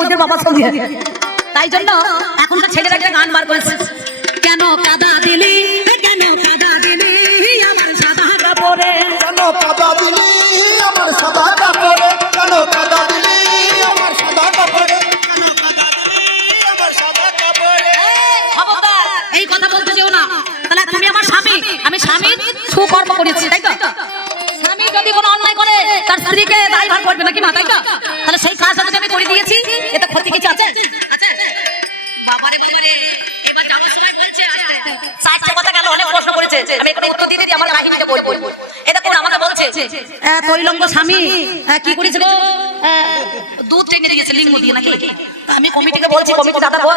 বউদের বাবার সঙ্গে। তাই জন্য এখনকার ছেলেরা একটা গান বার করেছে, কেন কাদা দিলি কেন কাদা দিলি আমার সাদা কাপড়ে, কেন কাদা দিলি আমার সাদা কাপড়ে, কেন কাদা দিলি আমার সাদা কাপড়ে, আমার সাদা কাপড়ে। খবরদার এই কথা বলতে যেও না। তাহলে তুমি আমার স্বামী, আমি স্বামীর সুকর্ম করেছি, তাই তো? স্বামী যদি কোনো অন্যায় করে তার স্ত্রীকে দায়ভার করবে নাকি মা, তাই তো? তাহলে সেই কাজটা যদি আমি করে দিয়েছি এতে ক্ষতি কিছু আছে? বাবারে বাবারে, এবার যাওয়ার সময় বলছে সাতটা কথা গেল, অনেক প্রশ্ন করেছে, আমি এখানে উত্তর দিয়ে দিই, আমার কাহিনীটা বলবো। এটা কোন আমাকে বলছে কৈলঙ্গ স্বামী কি করেছিল, দুধ টেনে দিয়েছে লিঙ্গ দিয়ে নাকি? আমি কমিটিকে বলছি, কমিটি দাদা বল